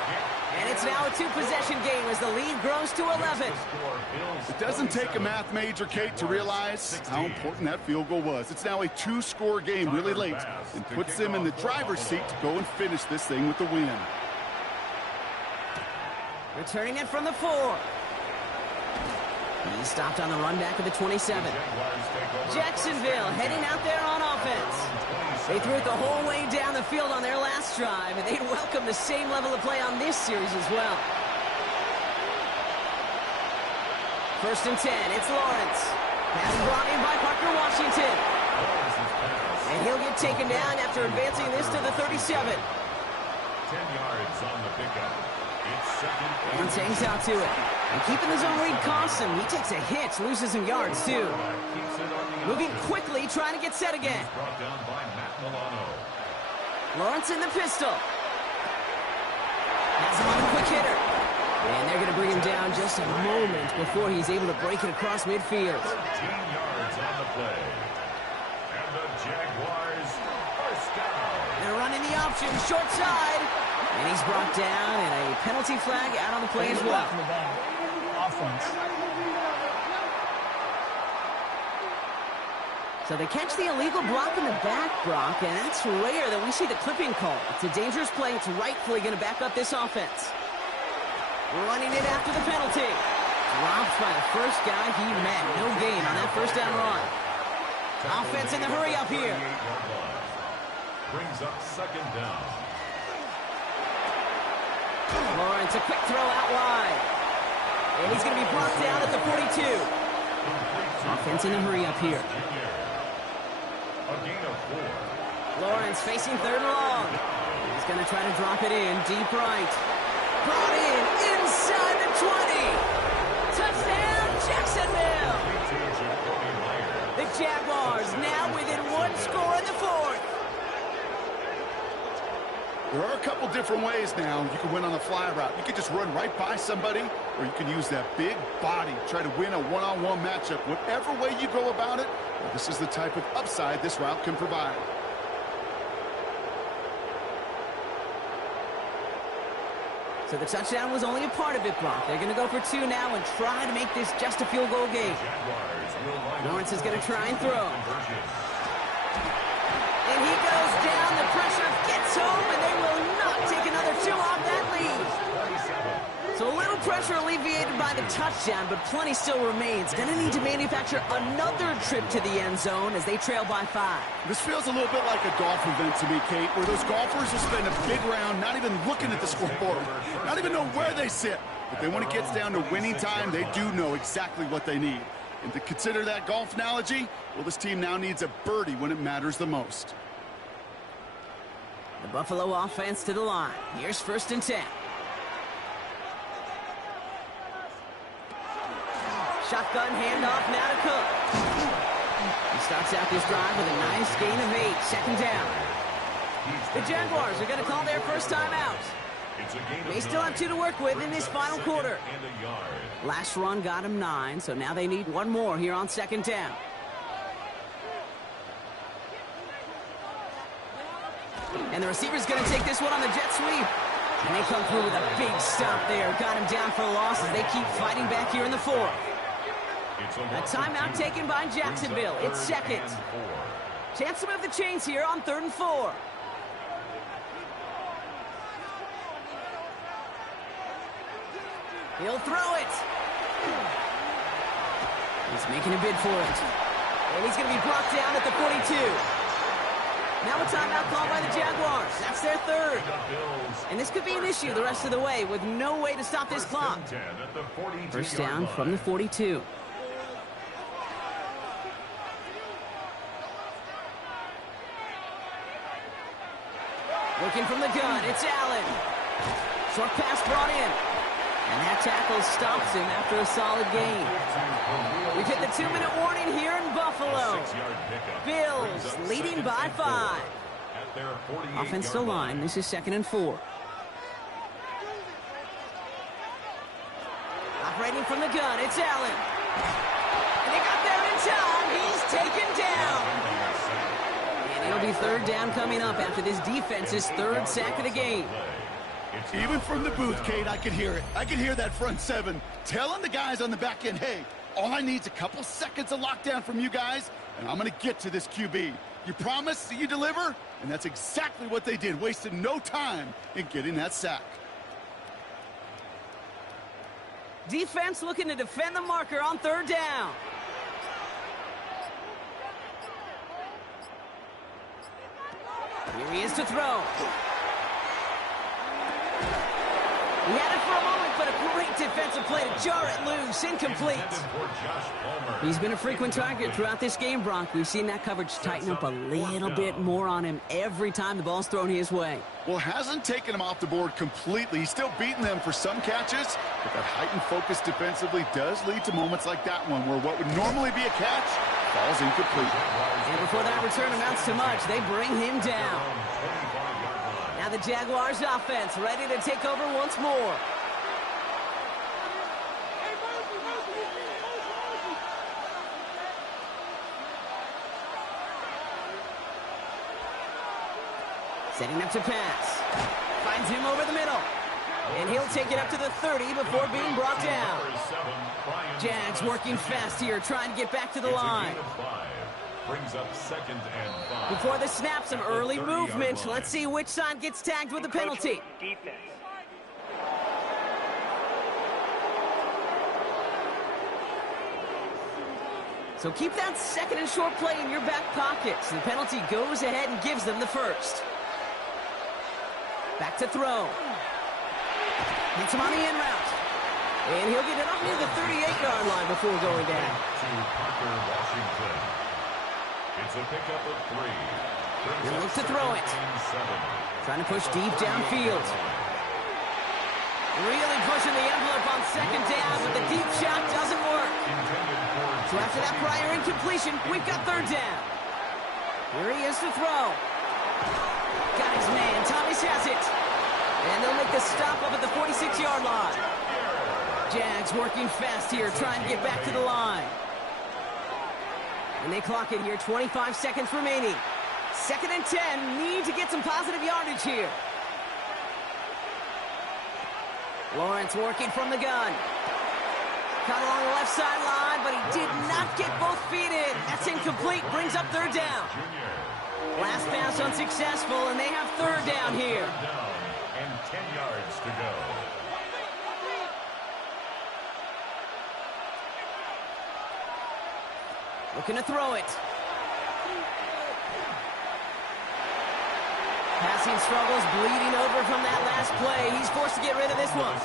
And it's now a 2-possession game as the lead grows to 11. It doesn't take a math major, Kate, to realize how important that field goal was. It's now a 2-score game really late and puts them in the driver's seat to go and finish this thing with the win. Returning it from the 4. He stopped on the run back of the 27. Jacksonville heading out there on offense. They threw it the whole way down the field on their last drive, and they'd welcome the same level of play on this series as well. 1st and 10, it's Lawrence. Pass brought in by Parker Washington. And he'll get taken down after advancing this to the 37. 10 yards on the pickup. It's 2nd And hangs out to it. And keeping the zone read costs him. He takes a hit, loses some yards too. Moving quickly, trying to get set again. Brought down by Matt Milano. Lawrence in the pistol. Has him on a quick hitter. And they're going to bring him down just a moment before he's able to break it across midfield. 13 yards on the play. And the Jaguars first down. They're running the option, short side. And he's brought down, and a penalty flag out on the play as well. Offense. So they catch the illegal block in the back, Brock, and that's rare that we see the clipping call. It's a dangerous play. It's rightfully going to back up this offense. Running it after the penalty. Dropped by the first guy he met. No gain on that 1st down run. Offense in the hurry up here. Brings up 2nd down. Lawrence, a quick throw out wide. And he's going to be brought down at the 42. Offense in a hurry up here. A gain of 4. Lawrence facing 3rd and long. He's going to try to drop it in deep right. Brought in inside the 20. Touchdown, Jacksonville. The Jaguars now within 1 score in the 4th. There are a couple different ways now. You can win on the fly route. You can just run right by somebody, or you can use that big body, try to win a one-on-one matchup. Whatever way you go about it, well, this is the type of upside this route can provide. So the touchdown was only a part of it, Brock. They're going to go for 2 now and try to make this just a field goal game. Lawrence is going to try and throw. And he goes down. The pressure gets home, and they will not take another 2 off that lead. So a little pressure alleviated by the touchdown, but plenty still remains. Going to need to manufacture another trip to the end zone as they trail by 5. This feels a little bit like a golf event to me, Kate, where those golfers will spend a big round not even looking at the scoreboard, not even know where they sit. But then when it gets down to winning time, they do know exactly what they need. And to consider that golf analogy, well, this team now needs a birdie when it matters the most. The Buffalo offense to the line. Here's 1st and 10. Shotgun handoff now to Cook. He starts out this drive with a nice gain of 8. 2nd down. The Jaguars are going to call their first time out. They still have 2 to work with in this final quarter. Last run got him 9, so now they need 1 more here on 2nd down. And the receiver's going to take this one on the jet sweep. And they come through with a big stop there. Got him down for a loss as they keep fighting back here in the 4th. A timeout taken by Jacksonville. It's 2nd. Chance to move the chains here on 3rd and 4. He'll throw it. He's making a bid for it. And he's going to be brought down at the 42. Now a timeout called by the Jaguars. That's their 3rd. And this could be an issue the rest of the way with no way to stop this clock. First down from the 42. Looking from the gun, it's Allen. Short pass brought in. And that tackle stops him after a solid gain. We've hit the 2-minute warning here in Buffalo. Bills leading by 5. Offensive line, this is 2nd and 4. Operating from the gun, it's Allen. And they got there in time. He's taken down. And it'll be 3rd down coming up after this defense's 3rd sack of the game. Even from the booth, Kate, I could hear it. I could hear that front 7 telling the guys on the back end, hey, all I need is a couple seconds of lockdown from you guys, and I'm going to get to this QB. You promise that you deliver? And that's exactly what they did, wasted no time in getting that sack. Defense looking to defend the marker on 3rd down. Here he is to throw. He had it for a moment, but a great defensive play to jar it loose. Incomplete. He's been a frequent target throughout this game, Bronk. We've seen that coverage tighten up a little bit more on him every time the ball's thrown his way. Well, hasn't taken him off the board completely. He's still beating them for some catches, but that heightened focus defensively does lead to moments like that one where what would normally be a catch falls incomplete. And before that return amounts to much, they bring him down. Now the Jaguars offense ready to take over once more. Setting up to pass. Finds him over the middle. And he'll take it up to the 30 before being brought down. Jags working fast here, trying to get back to the line. Brings up 2nd and 5. Before the snap, some early movement. Let's see which side gets tagged with the penalty. Defense. So keep that 2nd and short play in your back pocket. So the penalty goes ahead and gives them the 1st. Back to throw. Hits him on the in route. And he'll get it up near the 38-yard line before going down. To Parker Washington. It's a pickup of 3. He looks to throw it. Trying to push deep downfield. Really pushing the envelope on 2nd down, but the deep shot doesn't work. So after that prior incompletion, we've got 3rd down. Here he is to throw. Got his man. Thomas has it. And they'll make the stop up at the 46-yard line. Jags working fast here, trying to get back to the line. And they clock it here, 25 seconds remaining. 2nd and 10, need to get some positive yardage here. Lawrence working from the gun. Caught along the left sideline, but he did not get both feet in. That's incomplete, brings up 3rd down. Last pass unsuccessful, and they have 3rd down here. And 10 yards to go. Looking to throw it. Passing struggles, bleeding over from that last play. He's forced to get rid of this one.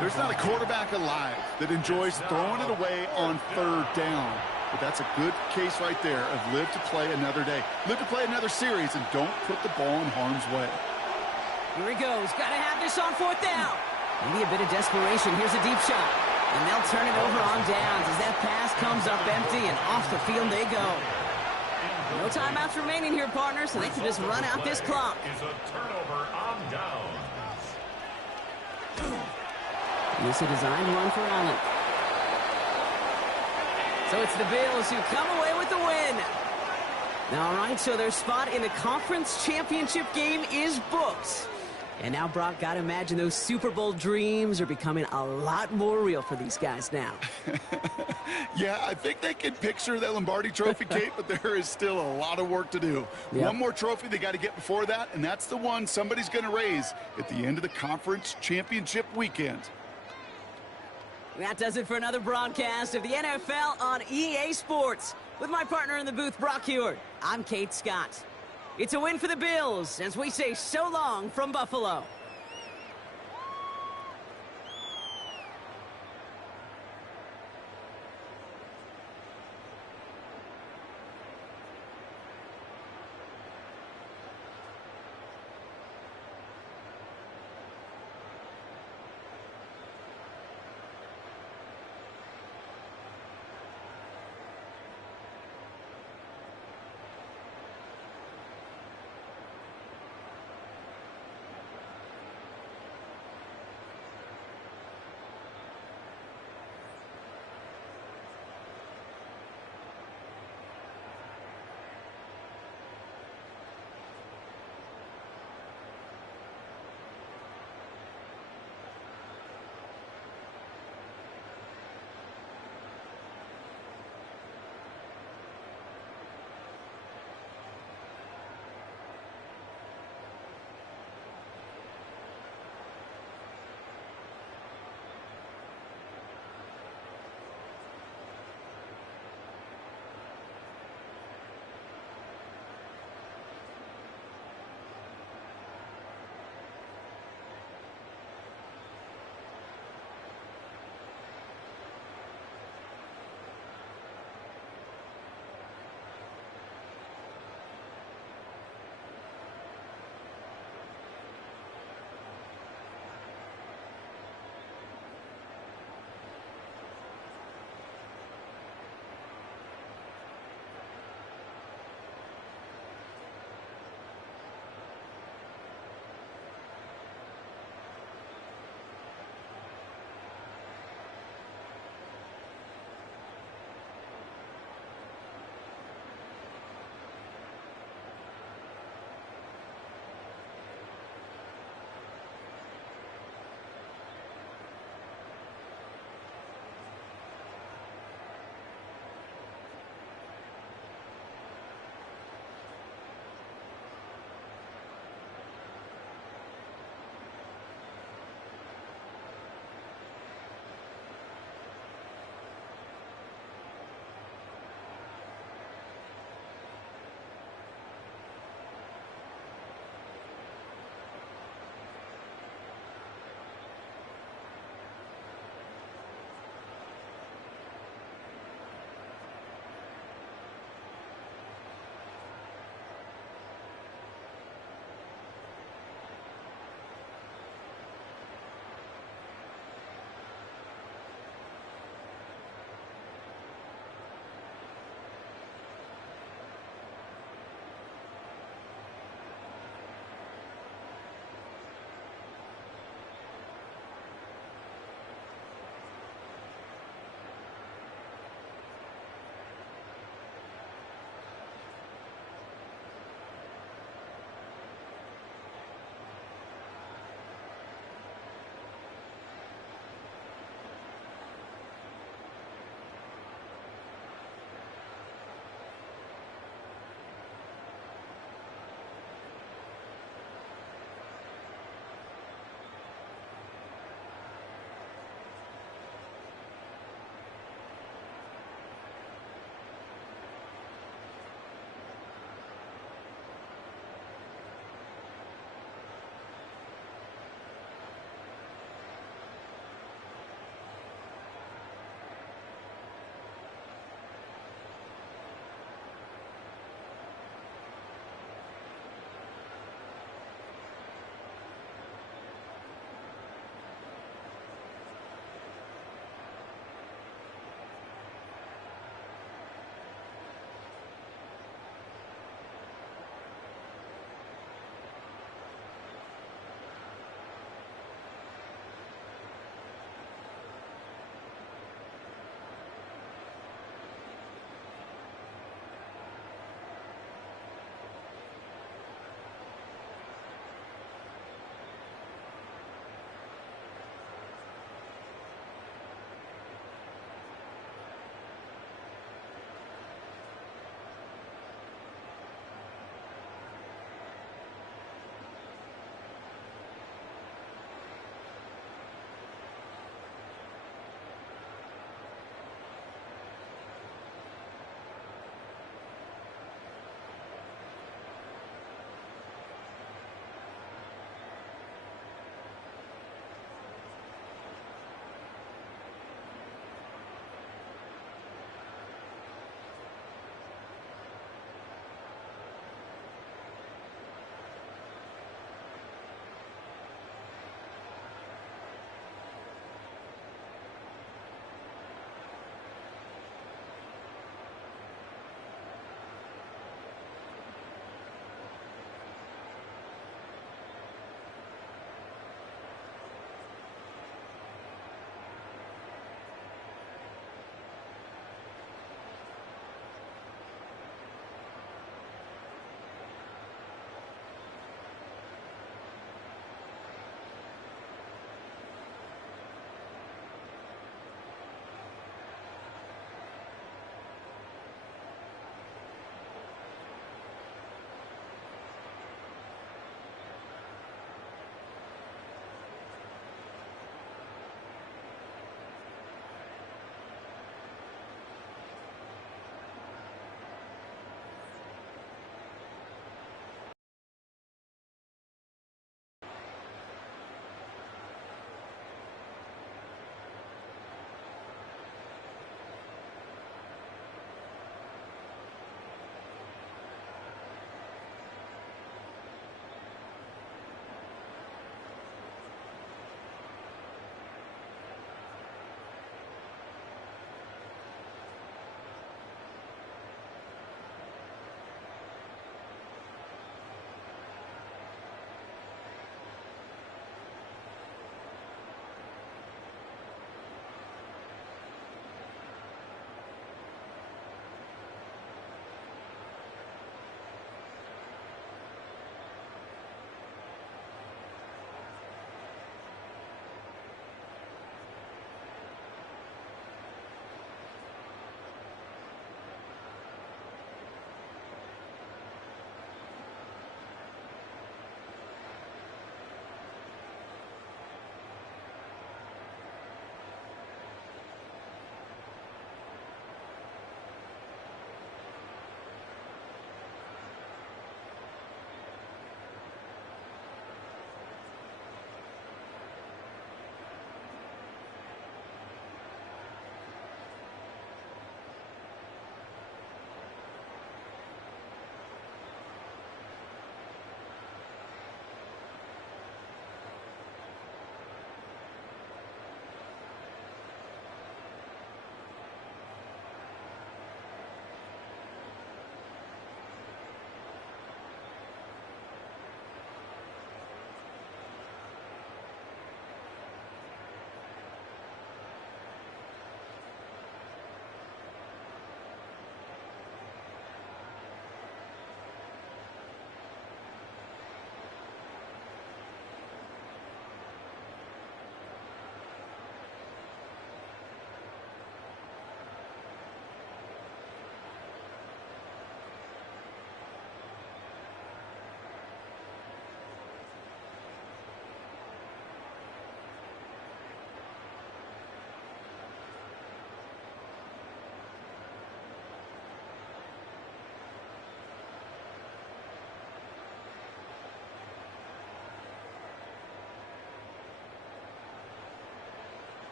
There's not a quarterback alive that enjoys throwing it away on 3rd down. But that's a good case right there of live to play another day. Live to play another series and don't put the ball in harm's way. Here he goes. Got to have this on 4th down. Maybe a bit of desperation. Here's a deep shot. And they'll turn it over on downs as that pass comes up empty and off the field they go. No timeouts remaining here, partners, so they can just run out this clock. Is a turnover on downs. This is a designed run for Allen. So it's the Bills who come away with the win. All right, so their spot in the conference championship game is booked. And now, Brock, gotta imagine those Super Bowl dreams are becoming a lot more real for these guys now. Yeah, I think they can picture that Lombardi Trophy, Kate, but there is still a lot of work to do. Yep. One more trophy they got to get before that, and that's the one somebody's going to raise at the end of the conference championship weekend. That does it for another broadcast of the NFL on EA Sports. With my partner in the booth, Brock Heward, I'm Kate Scott. It's a win for the Bills as we say so long from Buffalo.